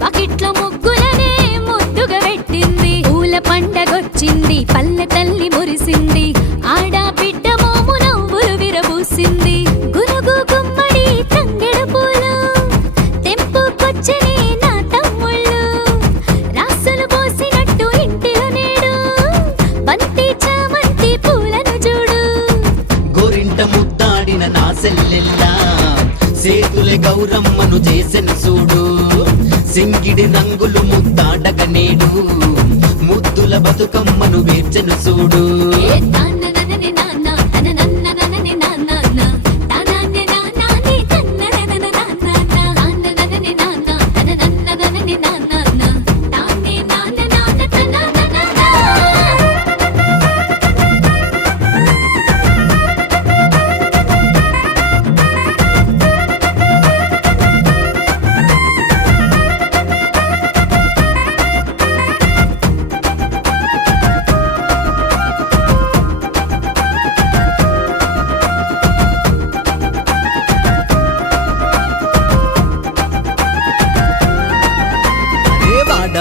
పకిట్లో ముగ్గులనే ముద్దుగా పెట్టింది. పూల పండగొచ్చింది, పల్లె తల్లి మురిసింది. ఆడా బిడ్డ మోము నవ్వులు విరబూసింది. గునుగు గుమ్మడి తంగెడు పూలు తెంపుకొచ్చని నా తమ్ముళ్ళు. రాసులు పోసినట్టు ఇంటిలో నేడు బంతి చామంతి పూలను చూడు. గోరింట ముద్దాడిన నా సెల్లెల్లా సేతులే గౌరమ్మను చేసెను చూడు. సింగిడి రంగులు ముద్దాడగ నేడు ముద్దుల బతుకమ్మను వేర్చెను చూడు.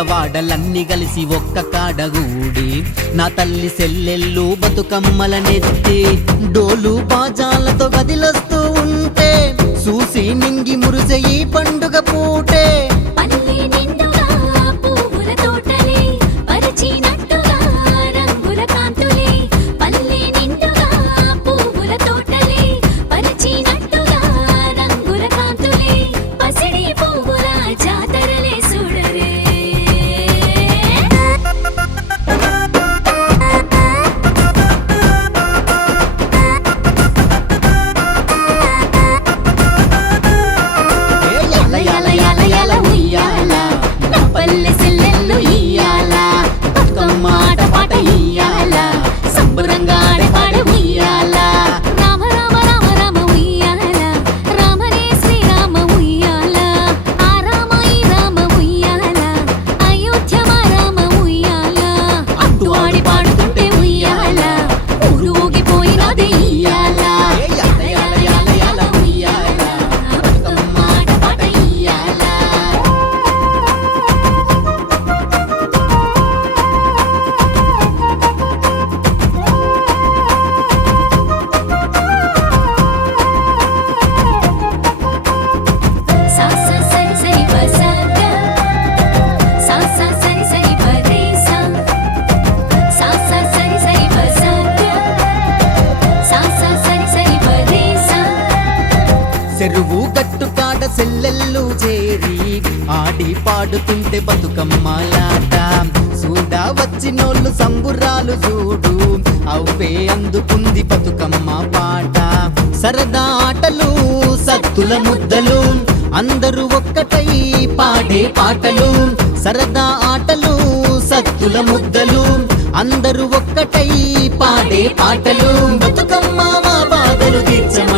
వాడలన్నీ కలిసి ఒక్క కాడగూడి నా తల్లి సెల్లెళ్ళు బతుకమ్మలనెత్తి డోలు బాజాలతో గదిలొస్తూ ఉంటే చూసి నింగి మురిసే ఈ పండుగ పూటే. చెరువు గట్టు కాడ సెల్లెళ్ళు చేరి ఆడి పాడుతుంటే బతుకమ్మలాట చూడా వచ్చినోళ్ళు సంబురాలు చూడు అవే అందుకుంది బతుకమ్మ పాట. సరదా ఆటలు సత్తుల ముద్దలు అందరూ ఒక్కటై పాడే పాటలు. సరదా ఆటలు సత్తుల ముద్దలు అందరూ ఒక్కటై పాడే పాటలు. బతుకమ్మ మా బాధలు తీర్చమ